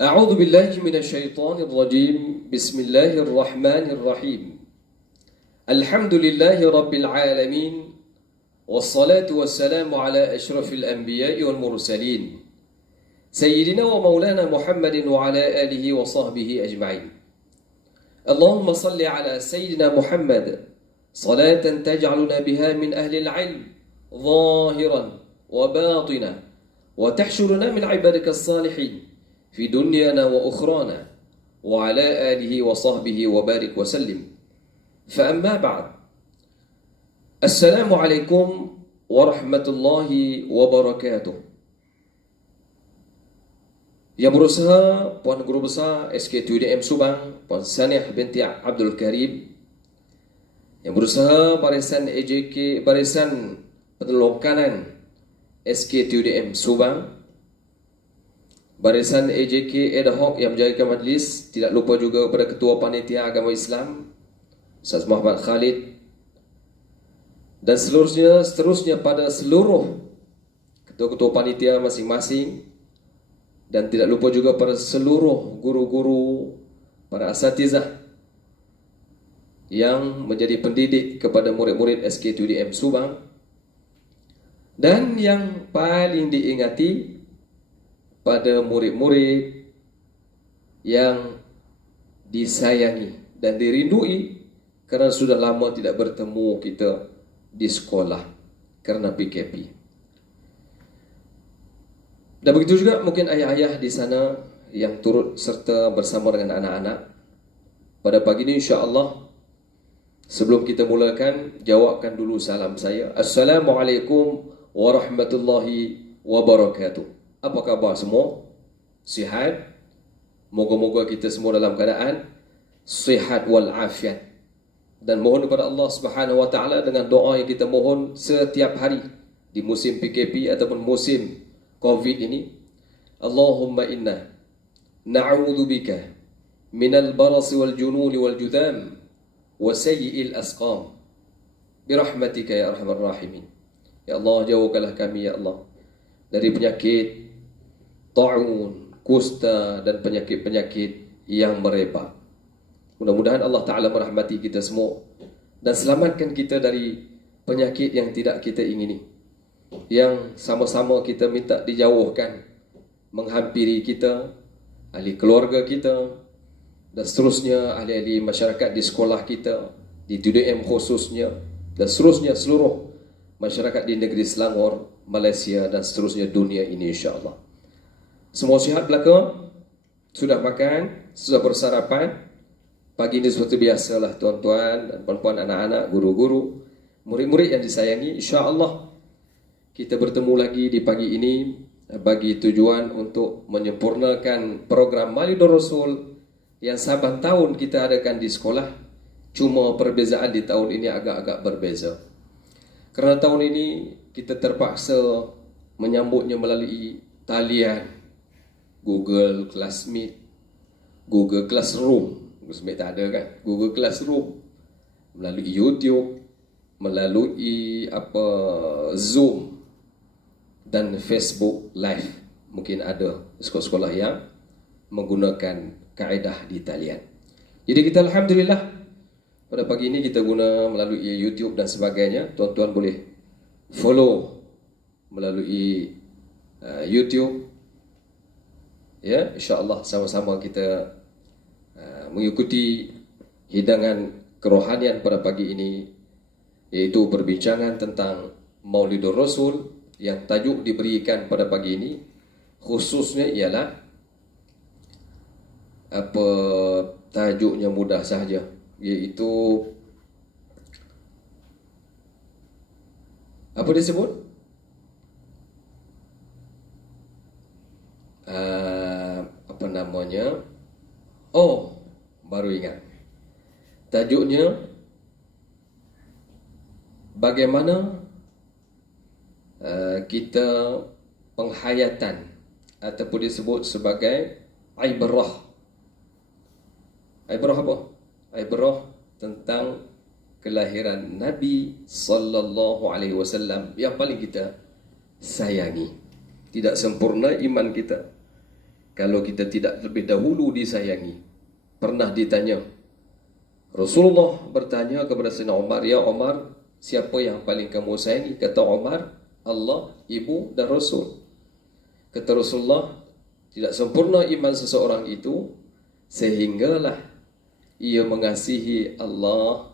أعوذ بالله من الشيطان الرجيم بسم الله الرحمن الرحيم الحمد لله رب العالمين والصلاة والسلام على أشرف الأنبياء والمرسلين سيدنا ومولانا محمد وعلى آله وصحبه أجمعين اللهم صل على سيدنا محمد صلاة تجعلنا بها من أهل العلم ظاهرا وباطنا وتحشرنا من عبادك الصالحين في دنيانا وأخرانا وعلى آله وصحبه وبارك وسلم فأما بعد السلام عليكم ورحمة الله وبركاته. Yang berusaha Puan Guru Besar SK2DM Subang Puan Saniah binti Abdul Karim, yang berusaha Barisan AJK Barisan Penolong Kanan SK2DM Subang, Barisan AJK Ad Hoc yang menjaga majlis, tidak lupa juga kepada Ketua Panitia Agama Islam Ustaz Muhammad Khalid, dan seterusnya pada seluruh ketua-ketua panitia masing-masing, dan tidak lupa juga pada seluruh guru-guru, para asatizah yang menjadi pendidik kepada murid-murid SK2DM Subang, dan yang paling diingati pada murid-murid yang disayangi dan dirindui kerana sudah lama tidak bertemu kita di sekolah kerana PKP. Dan begitu juga mungkin ayah-ayah di sana yang turut serta bersama dengan anak-anak. Pada pagi ini insya-Allah, sebelum kita mulakan, jawabkan dulu salam saya. Assalamualaikum warahmatullahi wabarakatuh. Apa khabar semua? Sihat? Moga-moga kita semua dalam keadaan sihat wal afiat. Dan mohon kepada Allah Subhanahu wa taala dengan doa yang kita mohon setiap hari di musim PKP ataupun musim Covid ini. Allahumma inna na'udzubika minal barasi wal jununi wal judam wa sayyi'il asqam birahmatika ya arhamar rahimin. Ya Allah, jauhkanlah kami ya Allah dari penyakit ta'un, kusta dan penyakit-penyakit yang merebak. Mudah-mudahan Allah Ta'ala merahmati kita semua dan selamatkan kita dari penyakit yang tidak kita ingini, yang sama-sama kita minta dijauhkan, menghampiri kita, ahli keluarga kita, dan seterusnya ahli-ahli masyarakat di sekolah kita, di TDM khususnya, dan seterusnya seluruh masyarakat di negeri Selangor, Malaysia dan seterusnya dunia ini insya-Allah. Semua sihat belaka? Sudah makan? Sudah bersarapan? Pagi ini seperti biasalah tuan-tuan dan puan-puan, anak-anak, guru-guru, murid-murid yang disayangi, insya-Allah kita bertemu lagi di pagi ini bagi tujuan untuk menyempurnakan program Maulidur Rasul yang saban tahun kita adakan di sekolah. Cuma perbezaan di tahun ini agak-agak berbeza. Kerana tahun ini kita terpaksa menyambutnya melalui talian, Google Classmeet, Google Classroom. Sebenarnya tak ada kan, Google Classroom, melalui YouTube, melalui Zoom dan Facebook Live. Mungkin ada sekolah-sekolah yang menggunakan kaedah di talian. Jadi kita alhamdulillah pada pagi ini kita guna melalui YouTube dan sebagainya. Tuan-tuan boleh follow melalui YouTube. Ya, insya-Allah sama-sama kita mengikuti hidangan kerohanian pada pagi ini, yaitu perbincangan tentang Maulidur Rasul yang tajuk diberikan pada pagi ini khususnya ialah tajuknya mudah sahaja, iaitu apa disebut? Apa namanya? Oh, baru ingat. Tajuknya bagaimana kita penghayatan ataupun disebut sebagai ibrah. Ibrah apa? Ibrah tentang kelahiran Nabi sallallahu alaihi wasallam yang paling kita sayangi. Tidak sempurna iman kita kalau kita tidak terlebih dahulu disayangi. Pernah ditanya, Rasulullah bertanya kepada Sayyidina Umar, "Ya Umar, siapa yang paling kamu sayangi?" Kata Umar, "Allah, ibu dan Rasul." Kata Rasulullah, tidak sempurna iman seseorang itu sehinggalah ia mengasihi Allah,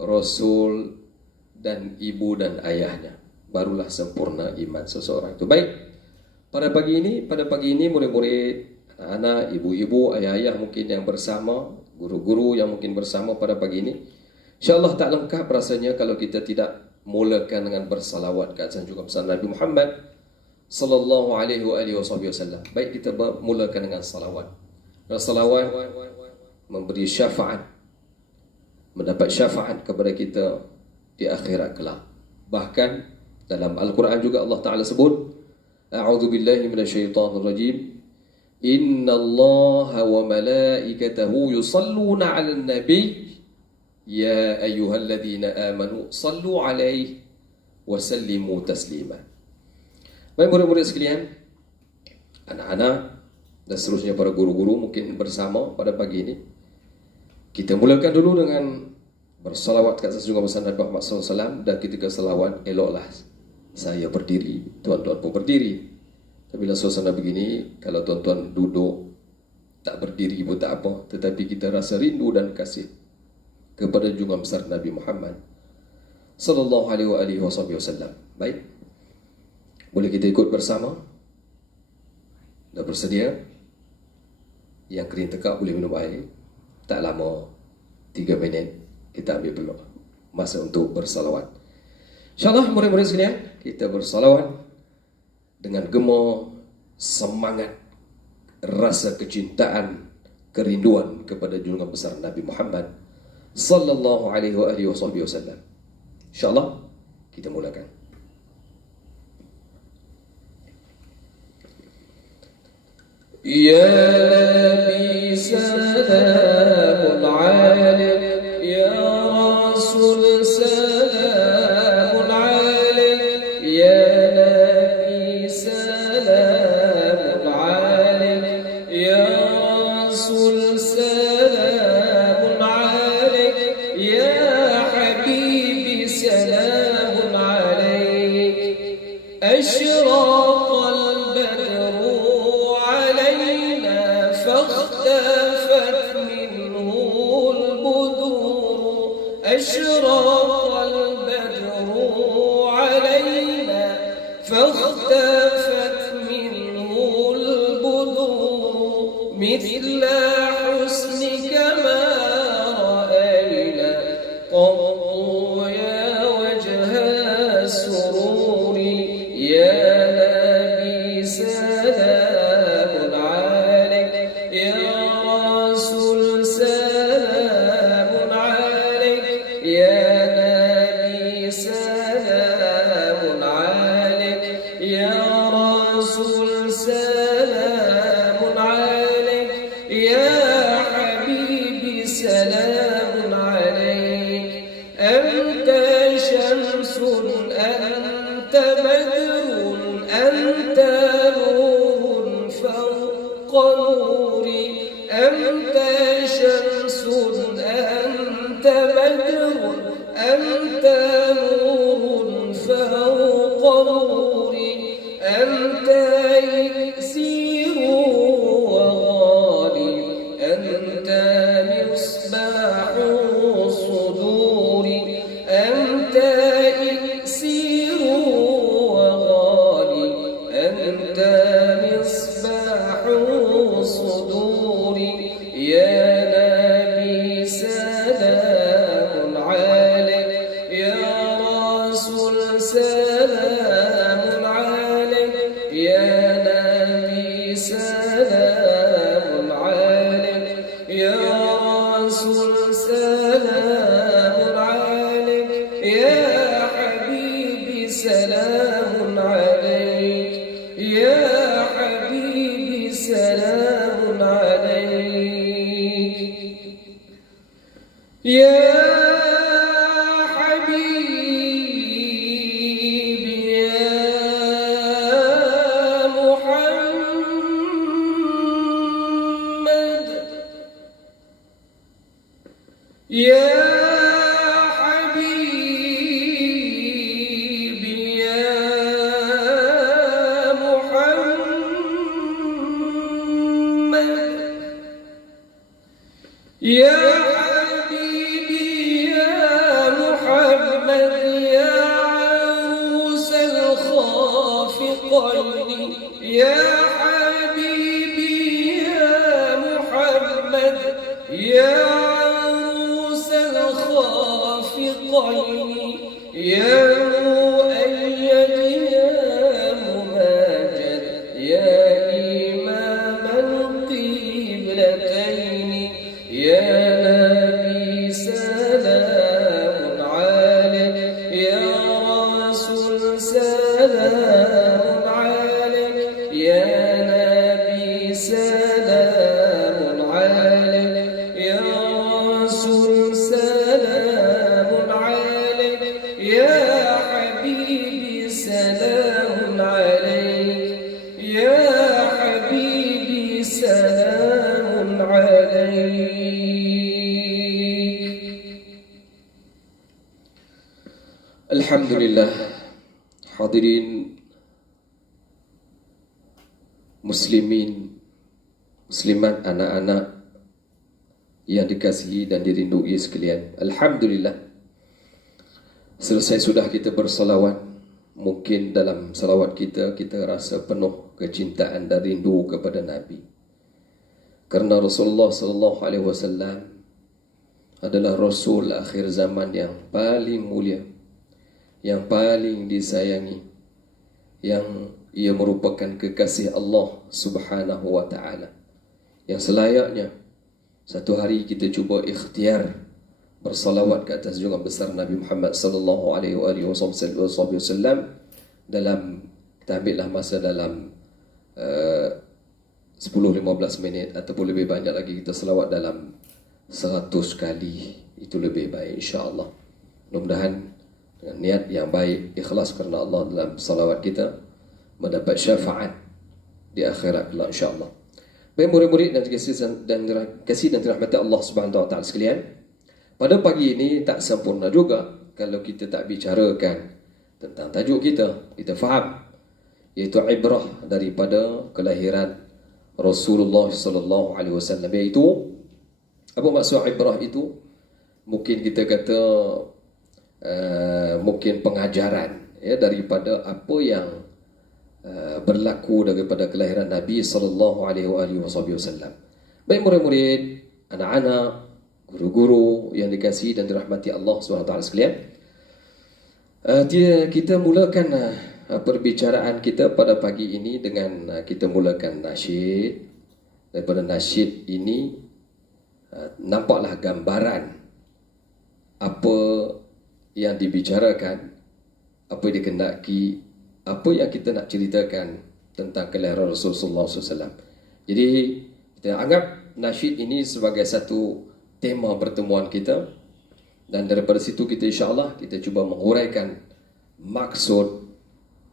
Rasul, dan ibu dan ayahnya. Barulah sempurna iman seseorang itu. Baik, pada pagi ini murid-murid, anak-anak, ibu-ibu, ayah-ayah mungkin yang bersama, guru-guru yang mungkin bersama pada pagi ini, InsyaAllah tak lengkap rasanya kalau kita tidak mulakan dengan bersalawat ke atas juga besar Nabi Muhammad sallallahu alaihi wasallam. Baik, kita mulakan dengan salawat. Dan salawat memberi syafaat, mendapat syafaat kepada kita di akhirat kelak. Bahkan dalam Al-Quran juga Allah Ta'ala sebut, A'udzu billahi minasyaitonir rajim. Innallaha wa malaikatahu yusalluna 'alan nabiy ya ayyuhalladzina amanu sallu 'alaihi wa sallimu taslima. Baik murid-murid sekalian, anak-anak dan seterusnya para guru-guru mungkin bersama pada pagi ini, kita mulakan dulu dengan bersalawat ke atas junjungan besar Nabi Muhammad SAW. Dan ketika salawat, eloklah saya berdiri, tuan-tuan pun berdiri. Tapi bila suasana begini, kalau tuan-tuan duduk tak berdiri pun tak apa, tetapi kita rasa rindu dan kasih kepada junjungan besar Nabi Muhammad sallallahu alaihi wasallam. Baik, boleh kita ikut bersama? Dah bersedia? Yang kering tekak boleh minum air. Tak lama, 3 minit kita ambil dulu masa untuk bersalawat. InsyaAllah murid-murid sekalian, kita bersalawat dengan gema, semangat, rasa kecintaan, kerinduan kepada junjungan besar Nabi Muhammad sallallahu alaihi wasallam. InsyaAllah kita mulakan. Ya Nabi salamul alaik, ya Rasul salamul alaik, ya Nabi salamul alaik, ya Rasul salamul alaik, ya Habibi salamul alaik. أشرق البدر علينا فاختفت منه البدور. أشرق البدر علينا فاختفت منه البدور. مثل حسنك ما رأينا قط يا وجه السرور. يا نبي سلام عليك، يا رسول سلام عليك، يا نبي سلام عليك، يا رسول سلام عليك، يا حبيبي سلام عليك. أنت شمس، أنت بدر، أنت نور فوق نوري. أنت شمس، أنت بدر، أنت نور فوق نوري. أنت إكسير وغالي، أنت مصباح الصدور. أنت إكسير وغالي، أنت مصباح الصدور. يا نبي سلام عليك، يا رسول سلام عليك، يا نبي سلام عليك، يا رسول سلام عليك، يا حبيبي سلام عليك، يا حبيبي سلام عليك. يا حبيبي يا محمد يا حبيبي يا محمد يا حبيبي يا محمد يا عروس الخافقين يا حبيبي يا محمد يا عروس الخافقين يا مؤيد يا مماجد يا إمام القبلتين يا نبي سلام عليك يا رسول سلام عليك يا نبي سلام عليك يا رسول سلام عليك يا حبيبي سلام عليك يا حبيبي سلام عليك. Alhamdulillah, hadirin muslimin, muslimat, anak-anak yang dikasihi dan dirindui sekalian. Alhamdulillah, selesai sudah kita bersalawat. Mungkin dalam salawat kita rasa penuh kecintaan dan rindu kepada Nabi. Kerana Rasulullah sallallahu alaihi wasallam adalah Rasul akhir zaman yang paling mulia, yang paling disayangi, yang ia merupakan kekasih Allah Subhanahu wa taala, yang selayaknya satu hari kita cuba ikhtiar bersalawat ke atas junjungan besar Nabi Muhammad sallallahu alaihi wasallam dalam, kita ambillah masa dalam 10-15 minit ataupun lebih banyak lagi, kita salawat dalam 100 kali, itu lebih baik insya-Allah. Mudah-mudahan dengan niat yang baik, ikhlas kerana Allah dalam salawat kita, mendapat syafaat di akhirat kelak insya-Allah. Baik murid-murid dan kasih dan dirahmati Allah Subhanahu wa taala sekalian, pada pagi ini tak sempurna juga kalau kita tak bicarakan tentang tajuk kita faham, iaitu ibrah daripada kelahiran Rasulullah sallallahu alaihi wasallam. Iaitu apa maksud ibrah itu? Mungkin kita kata mungkin pengajaran ya daripada apa yang berlaku daripada kelahiran Nabi sallallahu alaihi wasallam. Baik murid-murid, anak-anak, guru-guru yang dikasihi dan dirahmati Allah SWT sekalian, kita mulakan perbicaraan kita pada pagi ini dengan kita mulakan nasyid. Daripada nasyid ini nampaklah gambaran apa yang dibicarakan, apa yang dikehendaki, apa yang kita nak ceritakan tentang kelahiran Rasulullah SAW. Jadi kita anggap nasyid ini sebagai satu tema pertemuan kita, dan daripada situ kita insya-Allah kita cuba menguraikan maksud,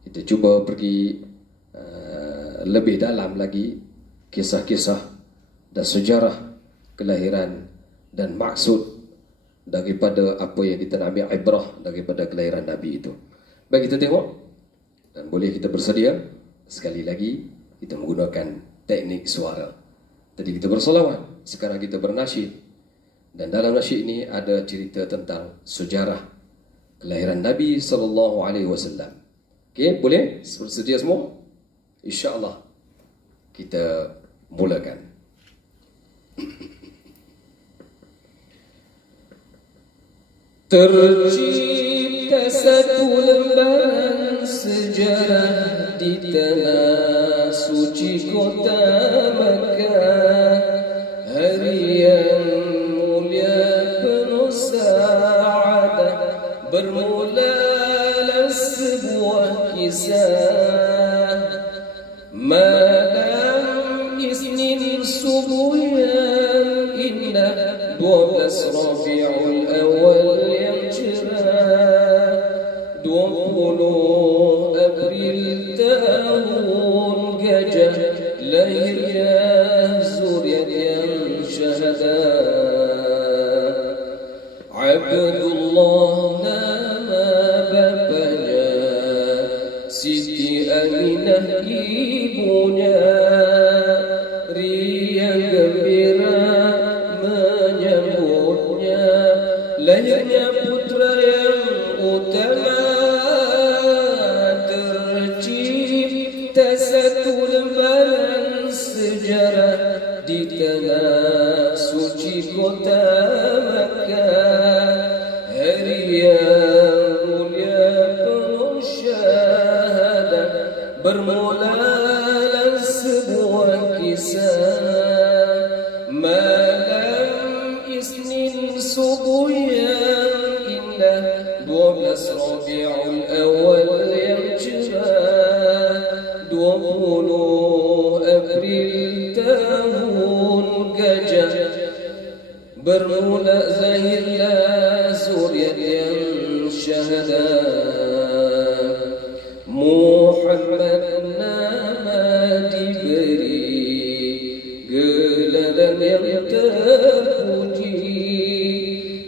kita cuba pergi lebih dalam lagi kisah-kisah dan sejarah kelahiran dan maksud daripada apa yang kita nak ambil ibrah daripada kelahiran Nabi itu. Baik, kita tengok, dan boleh kita bersedia sekali lagi kita menggunakan teknik suara. Tadi kita bersolawat, sekarang kita bernasyid. Dan dalam nasyid ini ada cerita tentang sejarah kelahiran Nabi sallallahu alaihi wasallam. Okey, boleh? Bersedia semua? Insya-Allah kita mulakan. Tercipta satu lembaran sejarah di tanah suci kota Makkah, hari yang bermulalah sebuah kisah malam Isnin subuh yang indah 12 Rabiul Awal yang cerah, 20 April tahun gajah, lahirnya zuriat yang syahadah. Abdullah nama bapaknya, Siti Aminah ibunya, riang gembira menyambutnya, lahirnya putra yang utama, tercipta satu lembaran sejarah di tanah suci kota Makkah. Hari yang mulia penuh syahadah, bermulalah sebuah kisah. Malam Isnin subuh yang indah, 12 Rabiul Awal yang cerah, 20 April tahun gajah, bermula zahirlah zuriat yang syahadah. Muhammad nama diberi, gelaran yang terpuji,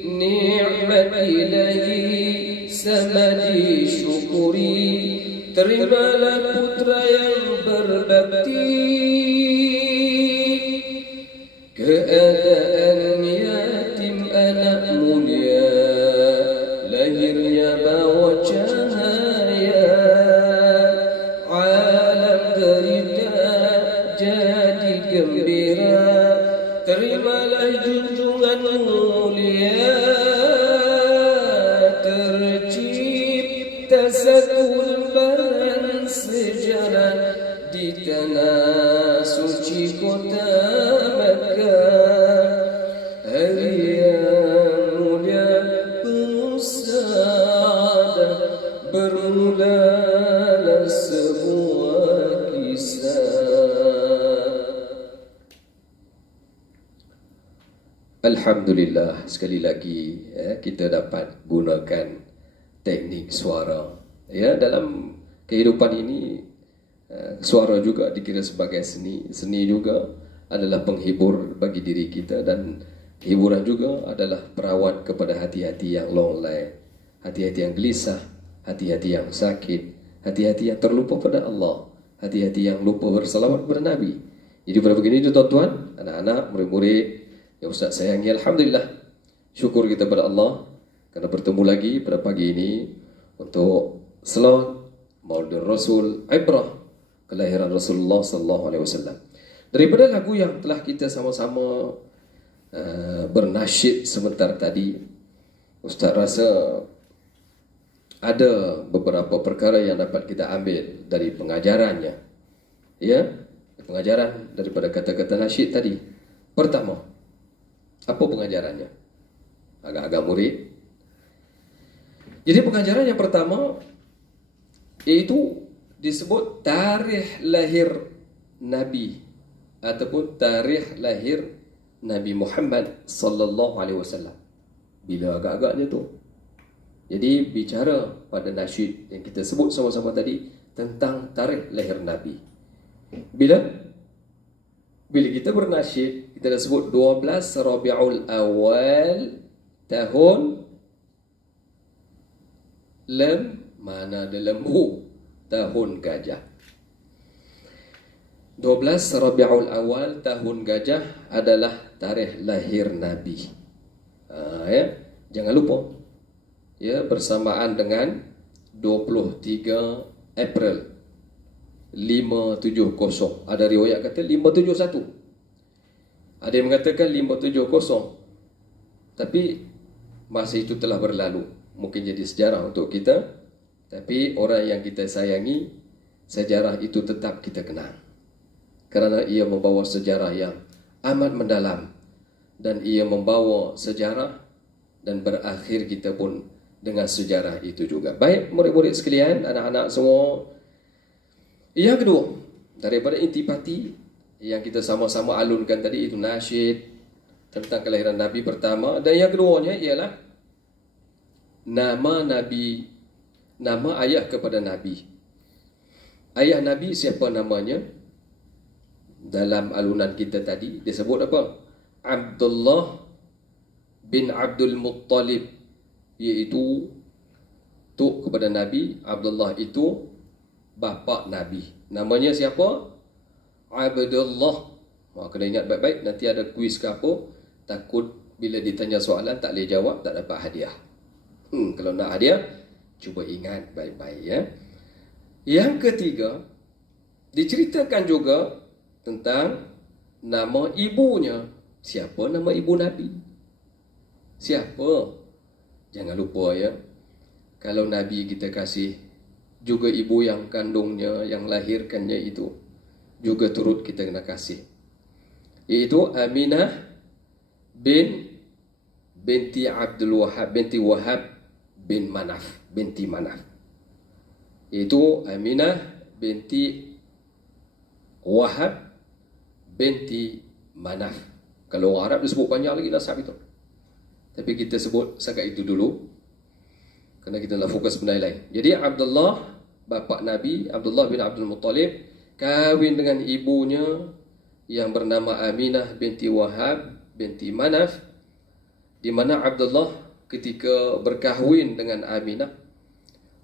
nikmat ilahi sama disyukuri, terimalah putra yang berbakti. Keadaan yatim anak mulia, lahirnya bawa cahaya, alam derita jadi gembira, terimalah junjungan mulia. Tercipta satu lembaran sejarah di tanah suci kota Makkah. Hari yang mulia penuh saadah, bermulalah sebuah kisah. Alhamdulillah, sekali lagi kita dapat gunakan teknik suara. Ya, dalam kehidupan ini suara juga dikira sebagai seni. Seni juga adalah penghibur bagi diri kita, dan hiburan juga adalah perawat kepada hati-hati yang longlai, hati-hati yang gelisah, hati-hati yang sakit, hati-hati yang terlupa pada Allah, hati-hati yang lupa bersalawat kepada Nabi. Jadi pada begini itu tuan-tuan, anak-anak, murid-murid yang Ustaz sayangi, alhamdulillah, syukur kita pada Allah kerana bertemu lagi pada pagi ini untuk selawat Maulid Rasul, ibrah kelahiran Rasulullah sallallahu alaihi wasallam. Daripada lagu yang telah kita sama-sama bernasyid sebentar tadi, Ustaz rasa ada beberapa perkara yang dapat kita ambil dari pengajarannya. Ya, pengajaran daripada kata-kata nasyid tadi. Pertama, apa pengajarannya? Agak-agak murid. Jadi pengajaran yang pertama iaitu disebut tarikh lahir Nabi ataupun tarikh lahir Nabi Muhammad sallallahu alaihi wasallam. Bila agak-agaknya tu. Jadi bicara pada nasyid yang kita sebut sama-sama tadi tentang tarikh lahir Nabi. Bila kita bernasyid, kita dah sebut 12 Rabiul Awal tahun lam, mana ada lembu, tahun gajah. 12 Rabiul Awal tahun gajah adalah tarikh lahir Nabi. Ya, jangan lupa. Ya, bersamaan dengan 23 April 570. Ada riwayat kata 571. Ada yang mengatakan 570. Tapi masa itu telah berlalu. Mungkin jadi sejarah untuk kita. Tapi orang yang kita sayangi, sejarah itu tetap kita kenang. Kerana ia membawa sejarah yang amat mendalam. Dan ia membawa sejarah dan berakhir kita pun dengan sejarah itu juga. Baik, murid-murid sekalian, anak-anak semua. Yang kedua, daripada intipati yang kita sama-sama alunkan tadi, itu nasyid tentang kelahiran Nabi pertama. Dan yang keduanya ialah nama Nabi, nama ayah kepada Nabi. Ayah Nabi siapa namanya? Dalam alunan kita tadi disebut apa? Abdullah bin Abdul Muttalib iaitu tok kepada Nabi. Abdullah itu bapa Nabi. Namanya siapa? Abdullah. Kena ingat baik-baik, nanti ada kuis ke apa, takut bila ditanya soalan tak boleh jawab, tak dapat hadiah. Kalau nak hadiah, cuba ingat baik-baik ya. Yang ketiga, diceritakan juga tentang nama ibunya. Siapa nama ibu Nabi? Siapa? Jangan lupa ya, kalau Nabi kita kasih, juga ibu yang kandungnya, yang lahirkannya itu juga turut kita kena kasih, iaitu Aminah binti Abdul Wahab binti Wahab bin Manaf binti Manaf, iaitu Aminah binti Wahab binti Manaf. Kalau orang Arab disebut banyak lagi nasab itu, tapi kita sebut setakat itu dulu kerana kita nak fokus benda lain. Jadi Abdullah, bapa Nabi, Abdullah bin Abdul Muttalib, kahwin dengan ibunya yang bernama Aminah binti Wahab binti Manaf, di mana Abdullah ketika berkahwin dengan Aminah,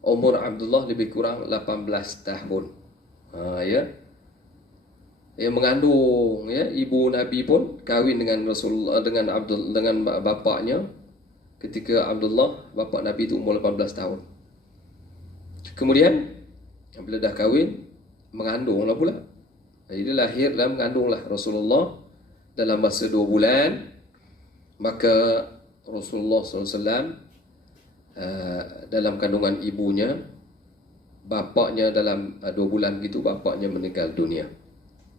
umur Abdullah lebih kurang 18 tahun. Yang mengandung ya, ibu Nabi pun kahwin dengan Rasulullah, dengan bapaknya ketika Abdullah, bapa Nabi itu umur 18 tahun. Kemudian bila dah kahwin, mengandunglah pula. Jadi lahir dan mengandunglah Rasulullah dalam masa 2 bulan. Maka Rasulullah SAW dalam kandungan ibunya, bapaknya dalam 2 bulan gitu, bapaknya meninggal dunia.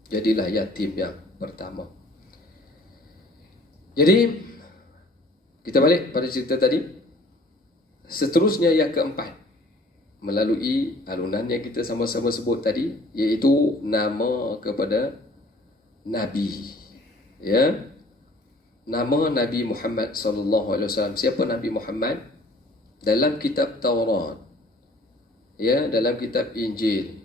Jadilah yatim yang pertama. Jadi kita balik pada cerita tadi. Seterusnya yang keempat, melalui alunan yang kita sama-sama sebut tadi, iaitu nama kepada Nabi. Ya, nama Nabi Muhammad sallallahu alaihi wasallam. Siapa Nabi Muhammad? Dalam kitab Taurat, ya, dalam kitab Injil,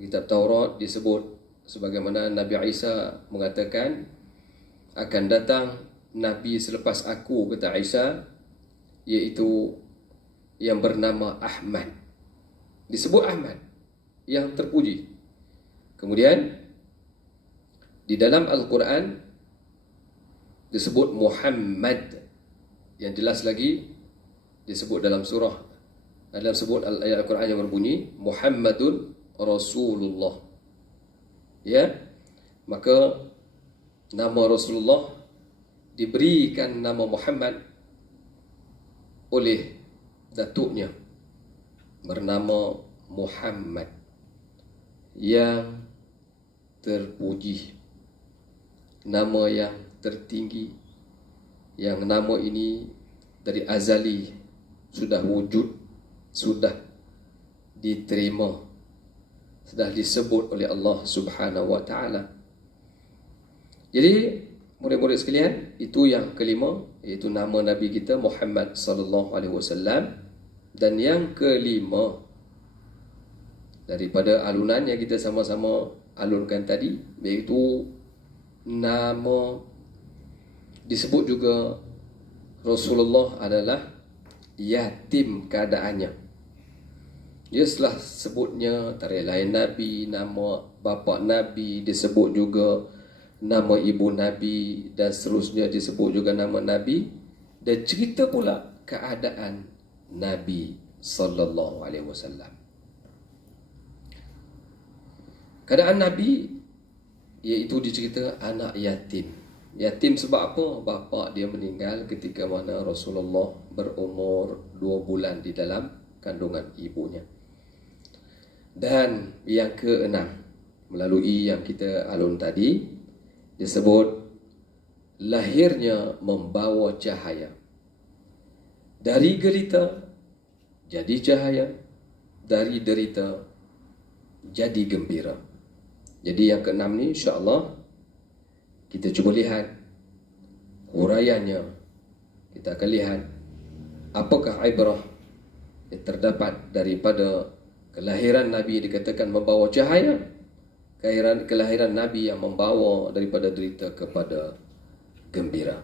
kitab Taurat disebut sebagaimana Nabi Isa mengatakan, akan datang Nabi selepas aku, kata Isa, iaitu yang bernama Ahmad. Disebut Ahmad, yang terpuji. Kemudian di dalam Al-Quran disebut Muhammad. Yang jelas lagi disebut dalam surah, dalam sebut ayat Al-Quran yang berbunyi Muhammadun Rasulullah. Ya, maka nama Rasulullah diberikan nama Muhammad oleh datuknya bernama Muhammad, yang terpuji, nama yang tertinggi, yang nama ini dari azali sudah wujud, sudah diterima, sudah disebut oleh Allah Subhanahu wa taala. Jadi murid-murid sekalian, itu yang kelima, iaitu nama Nabi kita Muhammad sallallahu alaihi wasallam. Dan yang kelima daripada alunan yang kita sama-sama alunkan tadi, iaitu nama, disebut juga Rasulullah adalah yatim keadaannya. Dia setelah sebutnya tarikh lahir Nabi, nama bapa Nabi, disebut juga nama ibu Nabi, dan seterusnya disebut juga nama Nabi, dan cerita pula keadaan Nabi sallallahu alaihi wasallam. Keadaan Nabi iaitu dicerita anak yatim. Yatim sebab apa? Bapa dia meninggal ketika mana Rasulullah berumur 2 bulan di dalam kandungan ibunya. Dan yang keenam, melalui yang kita alun tadi, disebut lahirnya membawa cahaya. Dari gelita jadi cahaya, dari derita jadi gembira. Jadi yang keenam ni insya-Allah kita cuba lihat huraiannya. Kita akan lihat apakah ibrah yang terdapat daripada kelahiran Nabi dikatakan membawa cahaya, kelahiran Nabi yang membawa daripada derita kepada gembira.